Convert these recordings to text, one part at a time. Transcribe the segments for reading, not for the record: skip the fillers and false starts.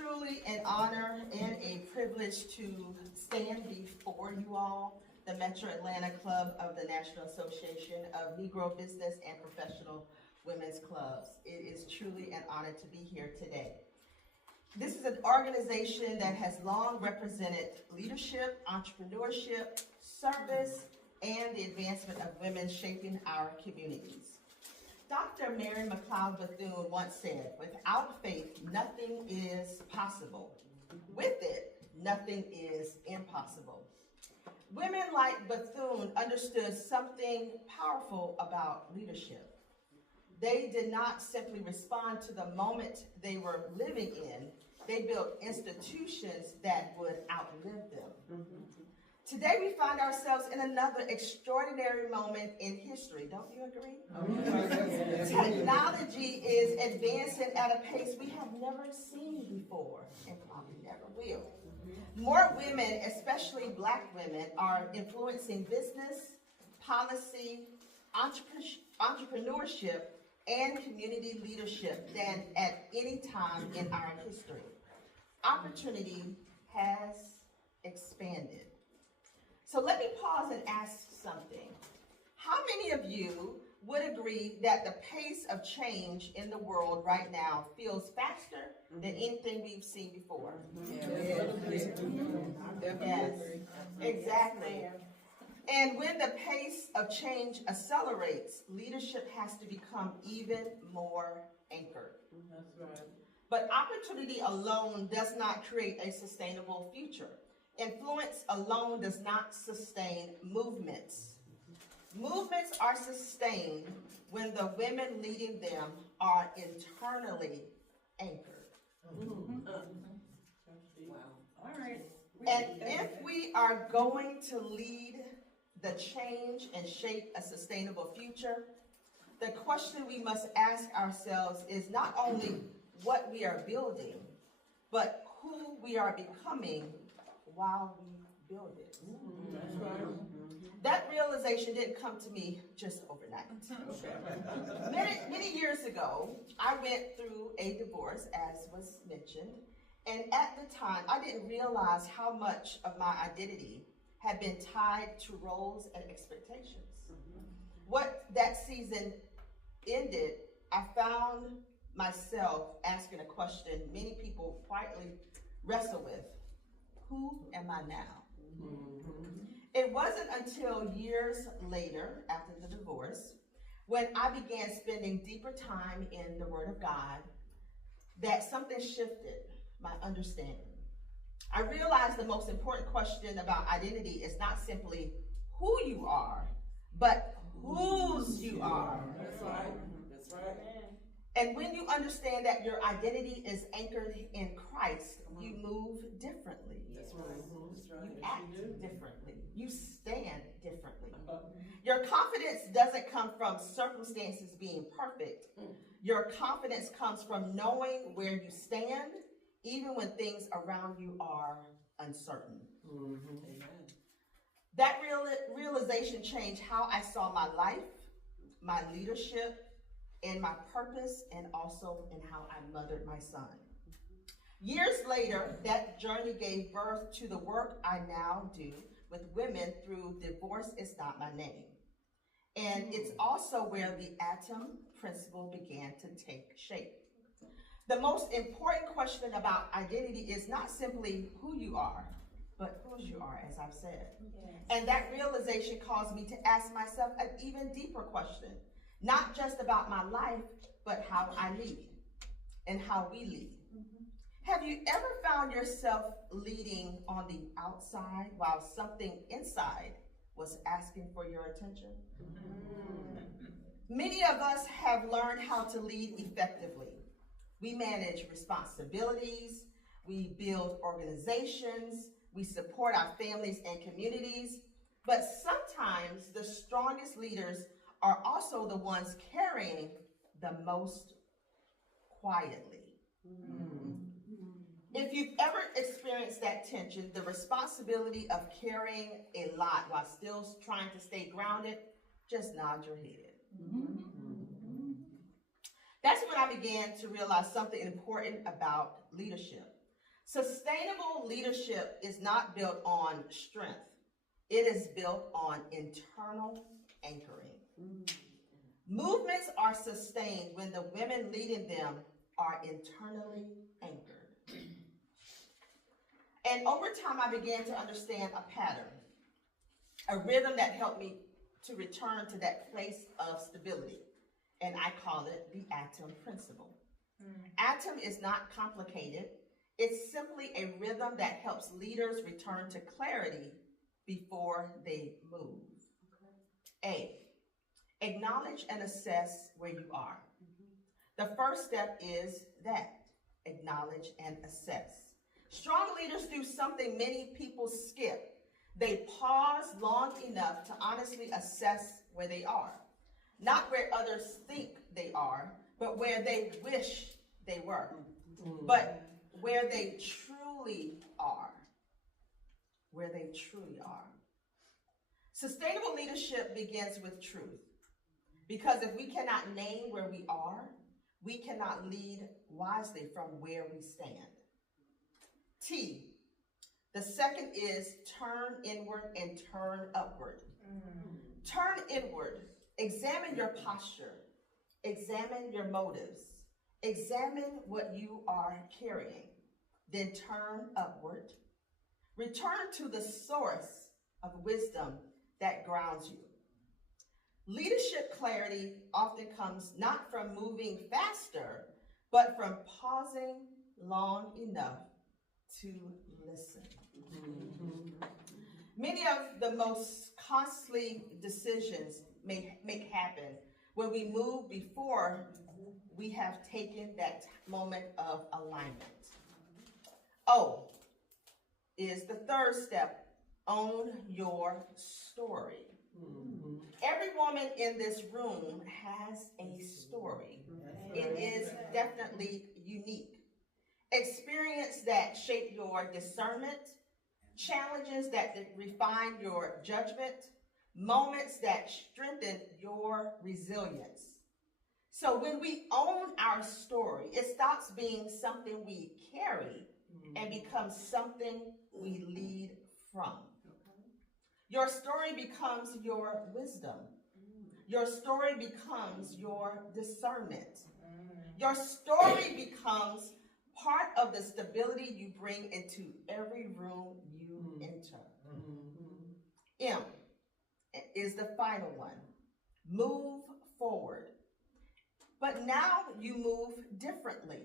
truly an honor and a privilege to stand before you all, the Metro Atlanta Club of the National Association of Negro Business and Professional Women's Clubs. It is truly an honor to be here today. This is an organization that has long represented leadership, entrepreneurship, service, and the advancement of women shaping our communities. Dr. Mary McLeod Bethune once said, "Without faith, nothing is possible. With it, nothing is impossible." Women like Bethune understood something powerful about leadership. They did not simply respond to the moment they were living in. They built institutions that would outlive them. Today we find ourselves in another extraordinary moment in history. Don't you agree? Technology is advancing at a pace we have never seen before and probably never will. More women, especially Black women, are influencing business, policy, entrepreneurship, and community leadership than at any time in our history. Opportunity has expanded. So let me pause and ask something. How many of you would agree that the pace of change in the world right now feels faster than anything we've seen before? Yes, exactly. And when the pace of change accelerates, leadership has to become even more anchored. That's right. But opportunity alone does not create a sustainable future. Influence alone does not sustain movements. Movements are sustained when the women leading them are internally anchored. Wow. All right. And if we are going to lead the change and shape a sustainable future, the question we must ask ourselves is not only what we are building, but who we are becoming while we build it. That's right. That realization didn't come to me just overnight. Many years ago, I went through a divorce, as was mentioned, and at the time, I didn't realize how much of my identity had been tied to roles and expectations. What that season ended, I found myself asking a question many people quietly wrestle with. Who am I now? It wasn't until years later, after the divorce, when I began spending deeper time in the Word of God, that something shifted my understanding. I realized the most important question about identity is not simply who you are, but whose you are. That's right. That's right. And when you understand that your identity is anchored in Christ, you move differently. That's right. That's right. You act differently. You stand differently. Your confidence doesn't come from circumstances being perfect. Your confidence comes from knowing where you stand, even when things around you are uncertain. That realization changed how I saw my life, my leadership, and my purpose, and also in how I mothered my son. Years later, that journey gave birth to the work I now do with women through Divorce Is Not My Name. And it's also where the ATOM principle began to take shape. The most important question about identity is not simply who you are, but whose you are, as I've said. Yes. And that realization caused me to ask myself an even deeper question, not just about my life, but how I lead and how we lead. Have you ever found yourself leading on the outside while something inside was asking for your attention? Many of us have learned how to lead effectively. We manage responsibilities, we build organizations, we support our families and communities, but sometimes the strongest leaders are also the ones carrying the most quietly. If you've ever experienced that tension, the responsibility of carrying a lot while still trying to stay grounded, just nod your head. That's when I began to realize something important about leadership. Sustainable leadership is not built on strength. It is built on internal anchoring. Movements are sustained when the women leading them are internally anchored. And over time, I began to understand a pattern, a rhythm that helped me to return to that place of stability. And I call it the ATOM principle. ATOM is not complicated. It's simply a rhythm that helps leaders return to clarity before they move. A, acknowledge and assess where you are. The first step is that, acknowledge and assess. Strong leaders do something many people skip. They pause long enough to honestly assess where they are. Not where others think they are, but where they wish they were. But where they truly are. Where they truly are. Sustainable leadership begins with truth. Because if we cannot name where we are, we cannot lead wisely from where we stand. T, the second is turn inward and turn upward. Turn inward. Examine your posture. Examine your motives. Examine what you are carrying. Then turn upward. Return to the source of wisdom that grounds you. Leadership clarity often comes not from moving faster, but from pausing long enough to listen. Many of the most costly decisions make happen when we move before we have taken that moment of alignment. O is the third step, own your story. Every woman in this room has a story. It is definitely unique. Experience that shape your discernment, challenges that refine your judgment, moments that strengthen your resilience. So when we own our story, it stops being something we carry and becomes something we lead from. Your story becomes your wisdom. Your story becomes your discernment. Your story becomes part of the stability you bring into every room you enter. M is the final one. Move forward. But now you move differently.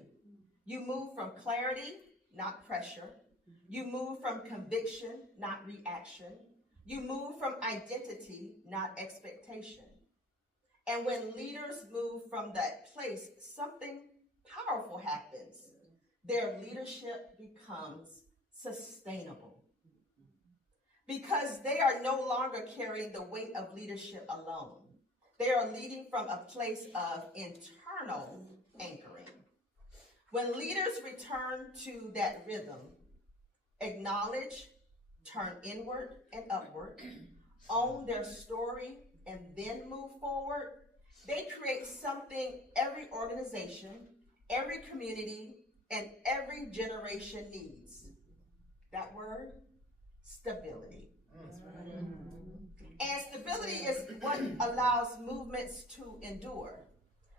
You move from clarity, not pressure. You move from conviction, not reaction. You move from identity, not expectation. And when leaders move from that place, something powerful happens. Their leadership becomes sustainable. Because they are no longer carrying the weight of leadership alone. They are leading from a place of internal anchoring. When leaders return to that rhythm, acknowledge, turn inward and upward, own their story, and then move forward, they create something every organization, every community, and every generation needs. That word, stability. That's right. And stability is what allows movements to endure.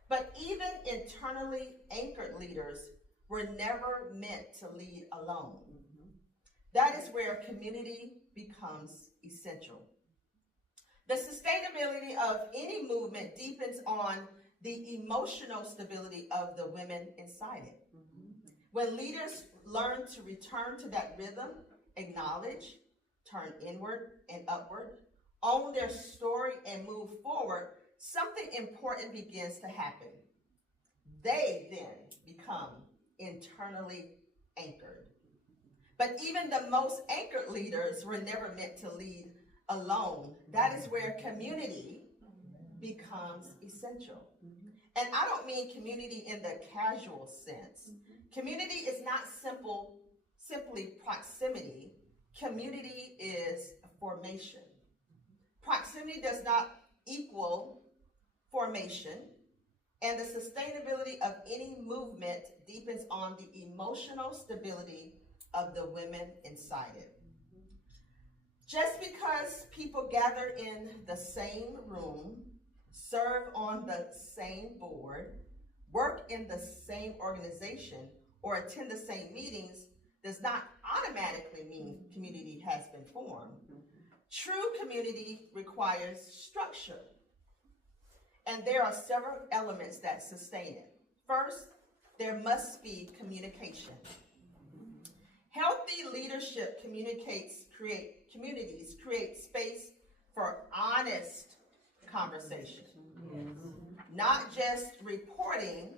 But even internally anchored leaders were never meant to lead alone. That is where community becomes essential. The sustainability of any movement depends on the emotional stability of the women inside it. When leaders learn to return to that rhythm, acknowledge, turn inward and upward, own their story and move forward, something important begins to happen. They then become internally anchored. But even the most anchored leaders were never meant to lead alone. That is where community becomes essential. And I don't mean community in the casual sense. Community is not simply proximity. Community is formation. Proximity does not equal formation, and the sustainability of any movement depends on the emotional stability of the women inside it. Just because people gather in the same room, serve on the same board, work in the same organization, or attend the same meetings does not automatically mean community has been formed. True community requires structure, and there are several elements that sustain it. First, there must be communication. Healthy leadership communities create space for honest conversation. Not just reporting,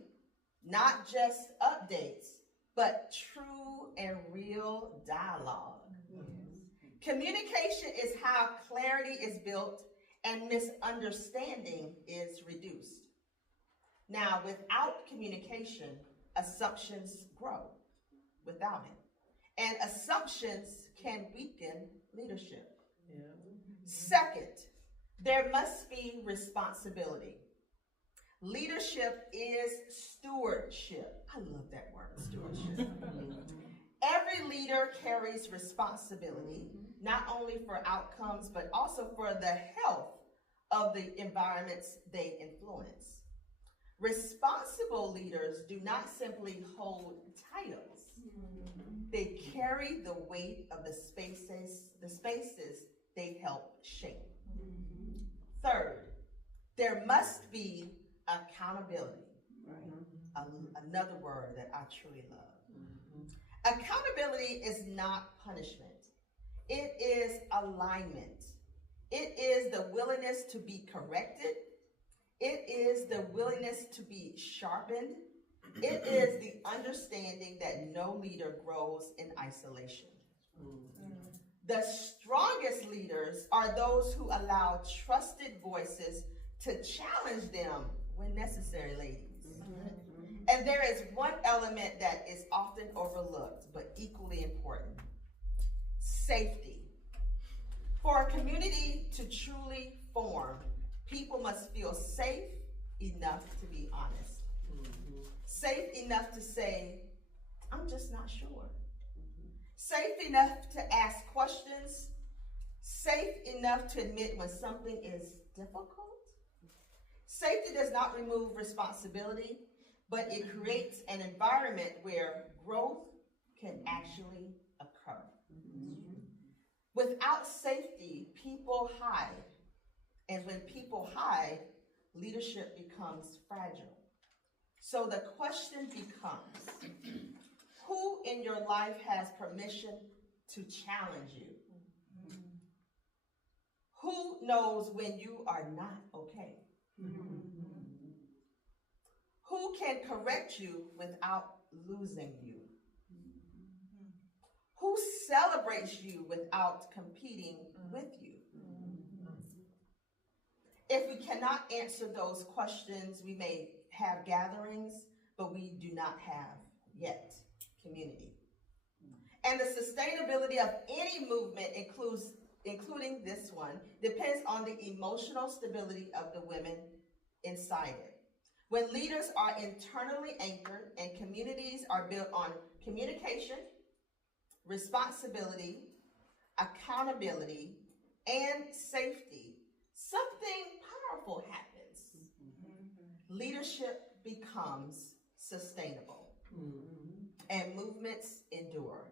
not just updates, but true and real dialogue. Communication is how clarity is built and misunderstanding is reduced. Now, without communication, assumptions grow without it. And assumptions can weaken leadership. Second, there must be responsibility. Leadership is stewardship. I love that word, stewardship. Every leader carries responsibility, not only for outcomes, but also for the health of the environments they influence. Responsible leaders do not simply hold titles. They carry the weight of the spaces they help shape. Third, there must be accountability. Another word that I truly love. Accountability is not punishment. It is alignment. It is the willingness to be corrected. It is the willingness to be sharpened. It is the understanding that no leader grows in isolation. The strongest leaders are those who allow trusted voices to challenge them when necessary, ladies. And there is one element that is often overlooked, but equally important: safety. For a community to truly form, people must feel safe enough to be honest. Safe enough to say, I'm just not sure. Safe enough to ask questions. Safe enough to admit when something is difficult. Safety does not remove responsibility, but it creates an environment where growth can actually occur. Without safety, people hide. And when people hide, leadership becomes fragile. So the question becomes, who in your life has permission to challenge you? Who knows when you are not okay? Who can correct you without losing you? Who celebrates you without competing with you? If we cannot answer those questions, we may have gatherings, but we do not have yet community. And the sustainability of any movement, including this one, depends on the emotional stability of the women inside it. When leaders are internally anchored and communities are built on communication, responsibility, accountability, and safety, something powerful happens. Leadership becomes sustainable, and movements endure.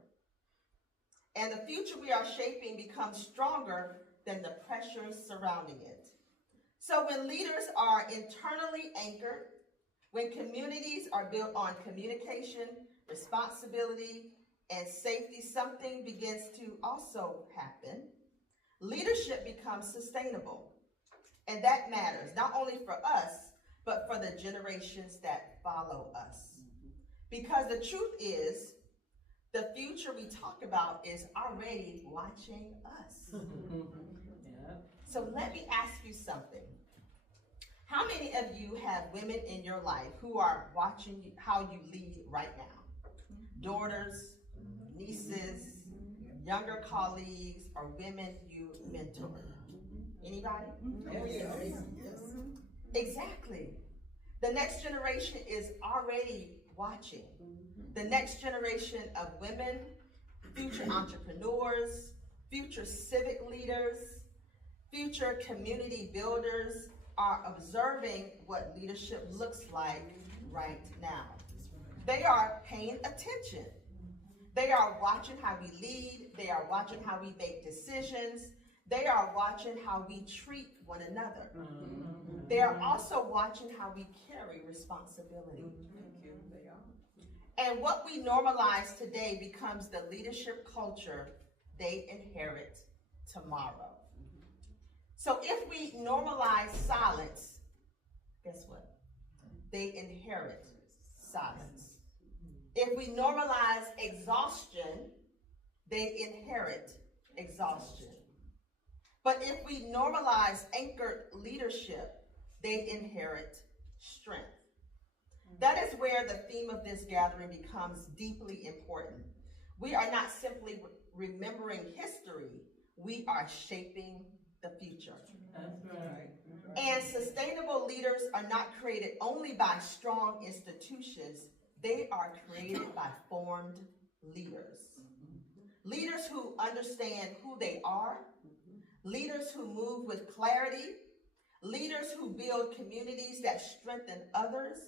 And the future we are shaping becomes stronger than the pressures surrounding it. So when leaders are internally anchored, when communities are built on communication, responsibility, and safety, something begins to also happen. Leadership becomes sustainable. And that matters, not only for us, but for the generations that follow us. Because the truth is, the future we talk about is already watching us. So let me ask you something. How many of you have women in your life who are watching how you lead right now? Daughters, nieces, younger colleagues, or women you mentor? Anybody? Yes. Exactly. The next generation is already watching. The next generation of women future entrepreneurs, future civic leaders, future community builders are observing what leadership looks like right now. They are paying attention. They are watching how we lead. They are watching how we make decisions. They are watching how we treat one another. They are also watching how we carry responsibility. Thank you. They are. And what we normalize today becomes the leadership culture they inherit tomorrow. So if we normalize silence, guess what? They inherit silence. If we normalize exhaustion, they inherit exhaustion. But if we normalize anchored leadership, they inherit strength. That is where the theme of this gathering becomes deeply important. We are not simply remembering history, we are shaping the future. That's right. And sustainable leaders are not created only by strong institutions, they are created by formed leaders. Leaders who understand who they are, leaders who move with clarity, leaders who build communities that strengthen others,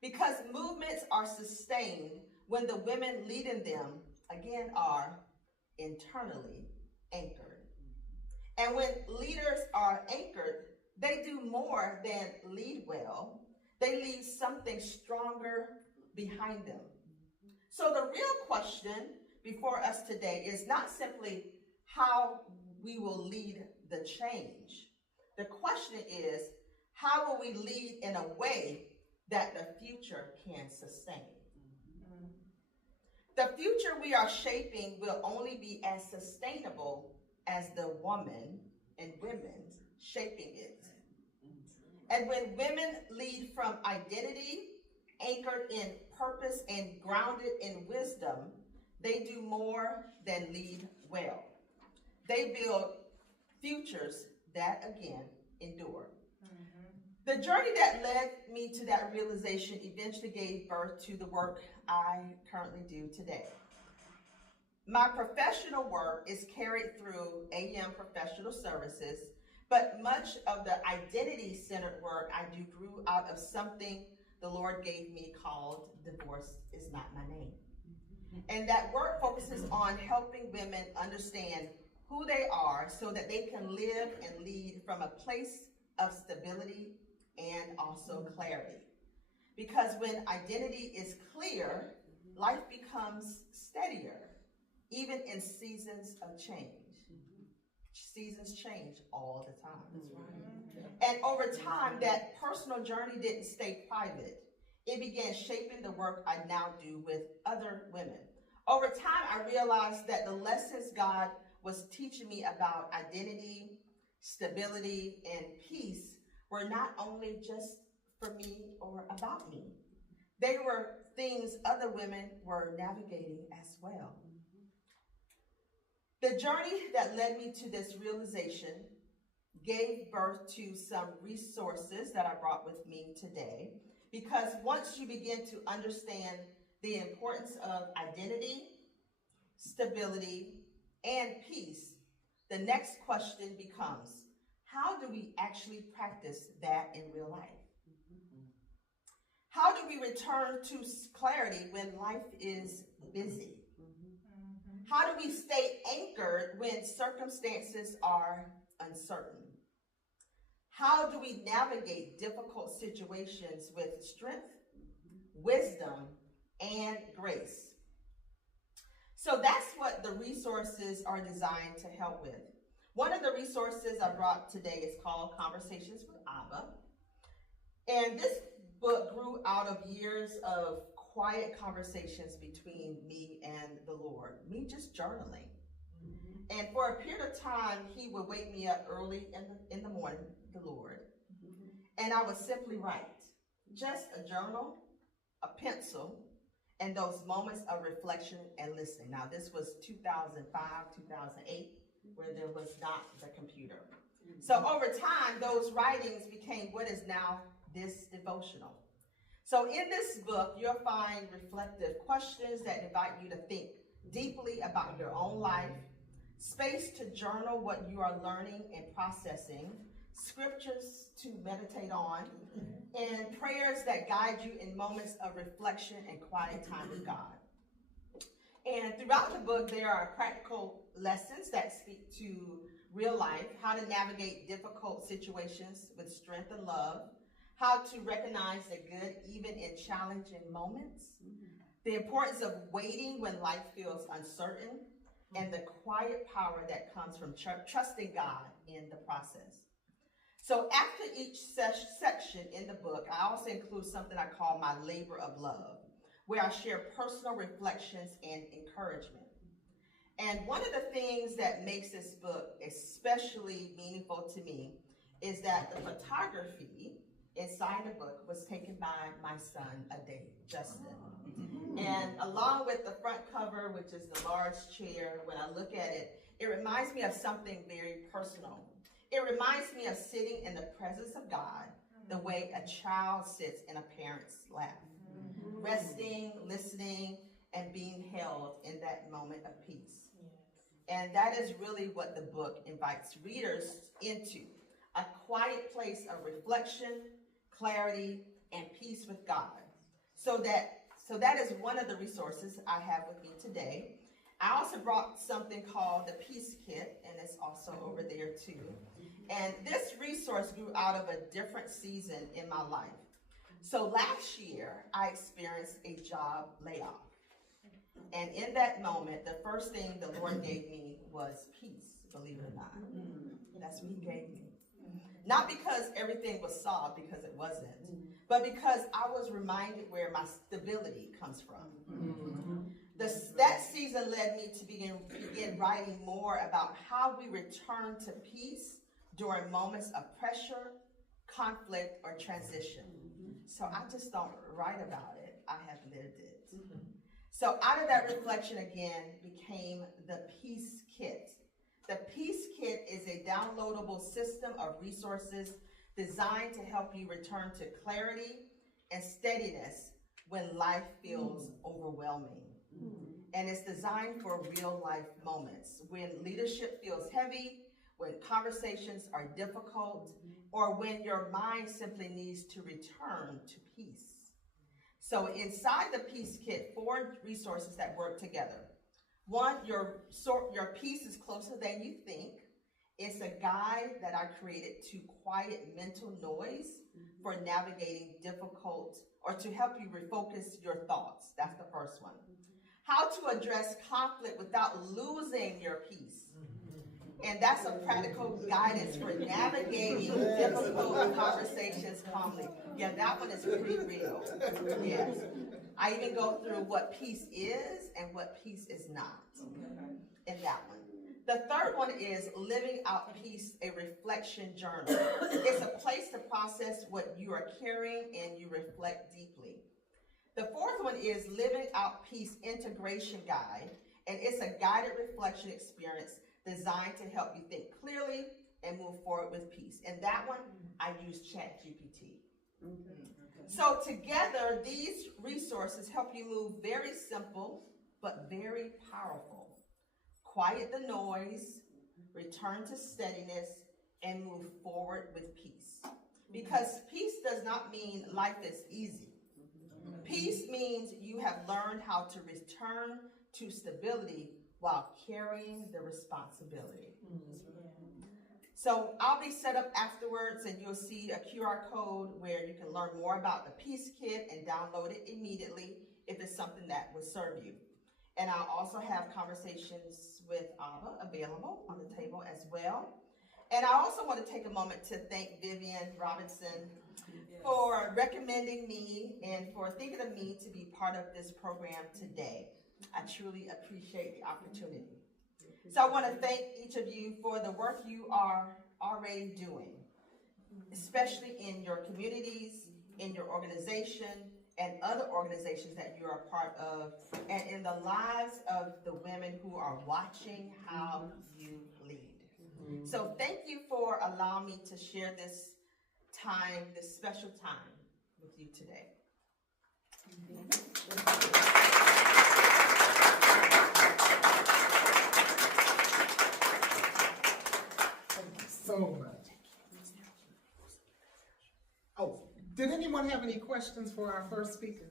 because movements are sustained when the women leading them, again, are internally anchored. And when leaders are anchored, they do more than lead well. They leave something stronger behind them. So the real question before us today is not simply how we will lead the change. The question is, how will we lead in a way that the future can sustain? The future we are shaping will only be as sustainable as the woman and women shaping it. And when women lead from identity, anchored in purpose and grounded in wisdom, they do more than lead well. They build futures that, again, endure. The journey that led me to that realization eventually gave birth to the work I currently do today. My professional work is carried through AM Professional Services, but much of the identity-centered work I do grew out of something the Lord gave me called Divorce Is Not My Name. And that work focuses on helping women understand who they are so that they can live and lead from a place of stability and also clarity. Because when identity is clear, life becomes steadier, even in seasons of change. Seasons change all the time. That's right. And over time, that personal journey didn't stay private. It began shaping the work I now do with other women. Over time, I realized that the lessons God was teaching me about identity, stability, and peace were not only just for me or about me. They were things other women were navigating as well. The journey that led me to this realization gave birth to some resources that I brought with me today, because once you begin to understand the importance of identity, stability, and peace, the next question becomes, how do we actually practice that in real life? How do we return to clarity when life is busy? How do we stay anchored when circumstances are uncertain? How do we navigate difficult situations with strength, wisdom, and grace? So that's what the resources are designed to help with. One of the resources I brought today is called Conversations with Abba. And this book grew out of years of quiet conversations between me and the Lord, me just journaling. And for a period of time, he would wake me up early in the morning, the Lord, and I would simply write, just a journal, a pencil, and those moments of reflection and listening. Now, this was 2005, 2008, where there was not the computer. So over time, those writings became what is now this devotional. So in this book, you'll find reflective questions that invite you to think deeply about your own life, space to journal what you are learning and processing, scriptures to meditate on, and prayers that guide you in moments of reflection and quiet time with God. And throughout the book, there are practical lessons that speak to real life, how to navigate difficult situations with strength and love, how to recognize the good even in challenging moments, the importance of waiting when life feels uncertain, and the quiet power that comes from trusting God in the process. So after each section in the book, I also include something I call my labor of love, where I share personal reflections and encouragement. And one of the things that makes this book especially meaningful to me is that the photography inside the book was taken by my son, Justin. And along with the front cover, which is the large chair, when I look at it, it reminds me of something very personal. It reminds me of sitting in the presence of God the way a child sits in a parent's lap, resting, listening, and being held in that moment of peace. And that is really what the book invites readers into, a quiet place of reflection, clarity, and peace with God. So that is one of the resources I have with me today. I also brought something called the Peace Kit, and it's also over there too. And this resource grew out of a different season in my life. So last year, I experienced a job layoff. And in that moment, the first thing the Lord gave me was peace, believe it or not. That's what he gave me. Not because everything was solved, because it wasn't, but because I was reminded where my stability comes from. That season led me to begin writing more about how we return to peace during moments of pressure, conflict, or transition. So I just don't write about it, I have lived it. So out of that reflection again became the Peace Kit. The Peace Kit is a downloadable system of resources designed to help you return to clarity and steadiness when life feels overwhelming. And it's designed for real life moments, when leadership feels heavy, when conversations are difficult, or when your mind simply needs to return to peace. So inside the Peace Kit, 4 resources that work together. 1, your peace is closer than you think. It's a guide that I created to quiet mental noise for navigating difficult, or to help you refocus your thoughts. That's the first one. How to address conflict without losing your peace. And that's a practical guidance for navigating difficult conversations calmly. Yeah, that one is pretty real. Yes. I even go through what peace is and what peace is not in that one. The third one is Living Out Peace, a reflection journal. It's a place to process what you are carrying and you reflect deeply. The fourth one is Living Out Peace Integration Guide, and it's a guided reflection experience designed to help you think clearly and move forward with peace. And that one, I use ChatGPT. So together, these resources help you move very simple, but very powerful. Quiet the noise, return to steadiness, and move forward with peace. Because peace does not mean life is easy. Peace means you have learned how to return to stability while carrying the responsibility. So I'll be set up afterwards, and you'll see a QR code where you can learn more about the Peace Kit and download it immediately if it's something that would serve you. And I'll also have conversations with Abba available on the table as well. And I also want to take a moment to thank Vivian Robinson for recommending me and for thinking of me to be part of this program today. I truly appreciate the opportunity. So I want to thank each of you for the work you are already doing, especially in your communities, in your organization, and other organizations that you are a part of, and in the lives of the women who are watching how you lead. So thank you for allowing me to share this time, this special time with you today. Did anyone have any questions for our first speaker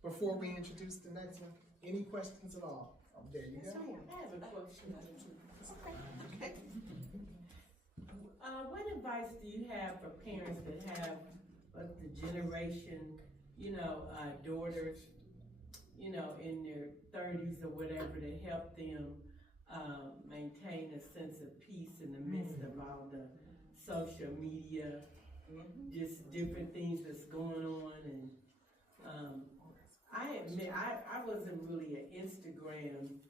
before we introduce the next one? Any questions at all? Oh, there you Yes, go. ma'am. I have a question. Okay. What advice do you have for parents that have the generation, daughters, in their 30s or whatever, to help them maintain a sense of peace in the midst of all the social media, just different things that's going on? And I admit, I wasn't really an Instagram.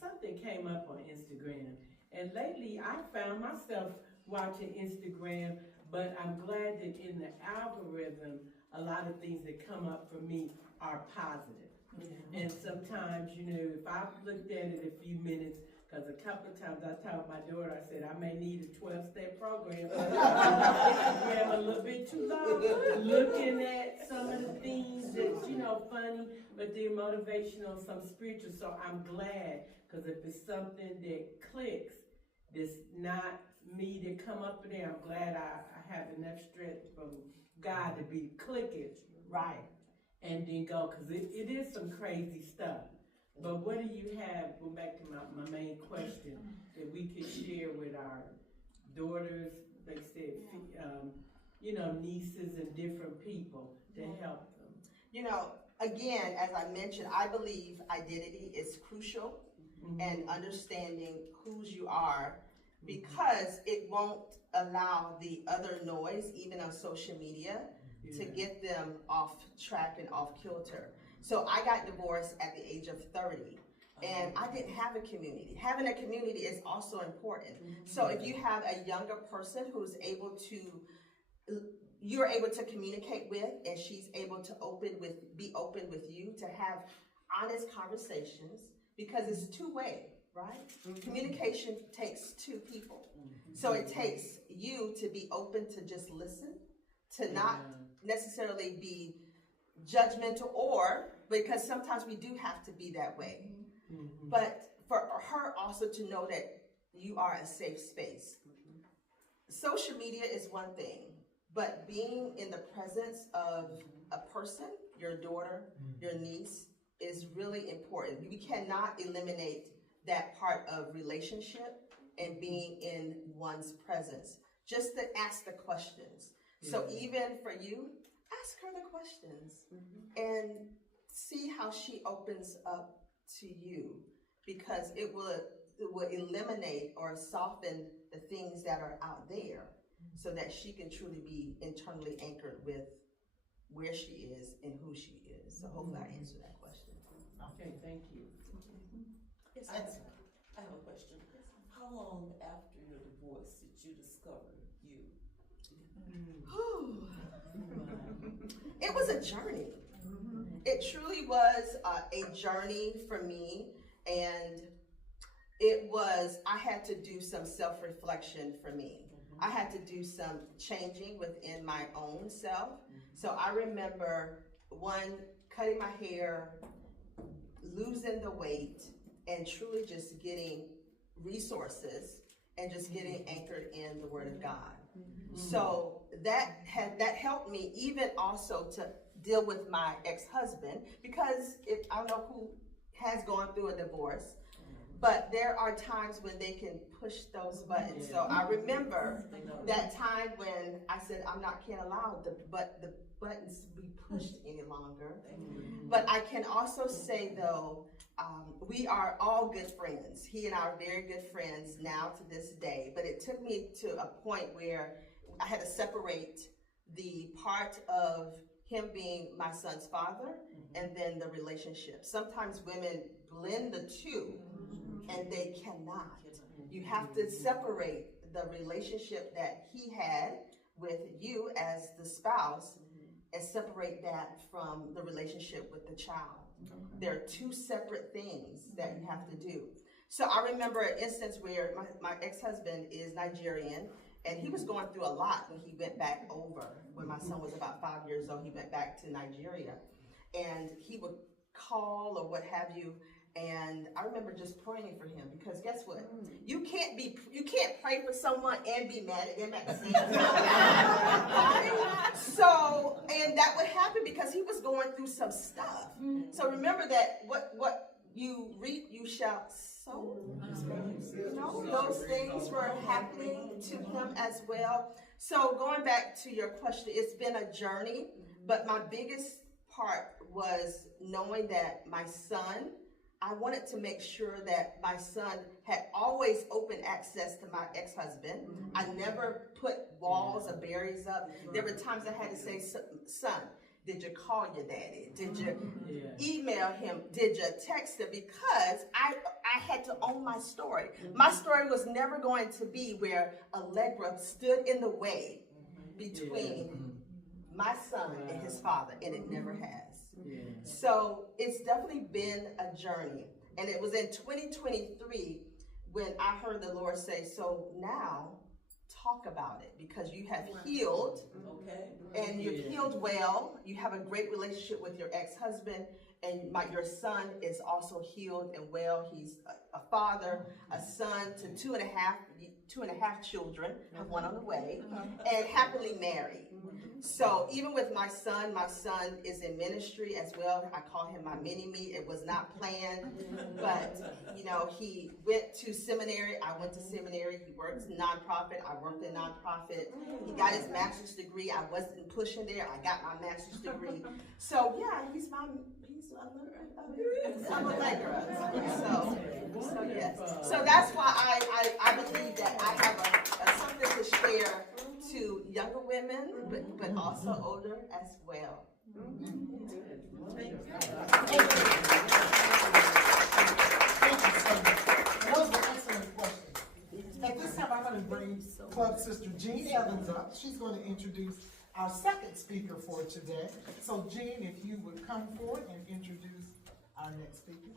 Something came up on Instagram, and lately I found myself watching Instagram, but I'm glad that in the algorithm, a lot of things that come up for me are positive. And sometimes, if I've looked at it a few minutes, because a couple of times I told my daughter, I said, I may need a 12-step program. Instagram a little bit too long, looking at some of the things that's, funny, but they're motivational, some spiritual. So I'm glad, because if it's something that clicks, that's not me to come up in there, I'm glad I have enough strength from God to be clicking. Right. And then go, because it is some crazy stuff. But what do you have, go back to my main question, that we could share with our daughters, like I said, nieces and different people to help them? Again, as I mentioned, I believe identity is crucial, and understanding whose you are, because it won't allow the other noise, even on social media, to get them off track and off kilter. So I got divorced at the age of 30, and I didn't have a community. Having a community is also important. So if you have a younger person who's you're able to communicate with, and she's able to be open with you, to have honest conversations, because it's two-way, right? Communication takes two people. So it takes you to be open to just listen, to not necessarily be judgmental, or because sometimes we do have to be that way. But for her also to know that you are a safe space. Social media is one thing, but being in the presence of a person, your daughter, your niece, is really important. We cannot eliminate that part of relationship and being in one's presence. Just to ask the questions. So even for you, ask her the questions and see how she opens up to you, because it will eliminate or soften the things that are out there, so that she can truly be internally anchored with where she is and who she is. So hopefully I answered that question. Okay, thank you. Yes, I have a question. How long after your divorce did you discover you? It was a journey. It truly was a journey for me, and I had to do some self-reflection for me. I had to do some changing within my own self. So I remember, cutting my hair, losing the weight, and truly just getting resources and just getting anchored in the Word of God. So that helped me, even also to deal with my ex-husband, because I don't know who has gone through a divorce, but there are times when they can push those buttons. So I remember that time when I said, can't allow the buttons to be pushed any longer. But I can also say, though, we are all good friends. He and I are very good friends now to this day. But it took me to a point where I had to separate the part of him being my son's father and then the relationship. Sometimes women blend the two, and they cannot. You have to separate the relationship that he had with you as the spouse and separate that from the relationship with the child. There are two separate things that you have to do. So I remember an instance where my ex-husband is Nigerian, and he was going through a lot when he went back over. When my son was about 5 years old, he went back to Nigeria. And he would call or what have you, And I remember just praying for him because guess what? You can't pray for someone and be mad at them at the same time. Right? So, and that would happen because he was going through some stuff. So remember that what you reap, you shall sow. You know, those things were happening to him as well. So going back to your question, it's been a journey, but my biggest part was knowing that my son, I wanted to make sure that my son had always open access to my ex-husband. I never put walls or barriers up. There were times I had to say, son, did you call your daddy? Did you email him? Did you text him? Because I had to own my story. My story was never going to be where Allegra stood in the way between my son and his father, and it never has. So it's definitely been a journey. And it was in 2023 when I heard the Lord say, so now talk about it because you have healed. Okay. And you've healed well. You have a great relationship with your ex-husband, and your son is also healed and well. He's a father, a son to two and a half children, have one on the way, and happily married. So even with my son is in ministry as well. I call him my mini-me. It was not planned, but you know, he went to seminary. I went to seminary. He works nonprofit. I worked in nonprofit. He got his master's degree. I wasn't pushing there. I got my master's degree. So yeah, he's Allegra. So yes. So that's why I believe that I have something to share to younger women, but also older as well. Thank you so much. Those were excellent questions. At this time, I'm going to bring Club Sister Jean Evans up. She's going to introduce our second speaker for today. So Jean, if you would come forward and introduce our next speaker.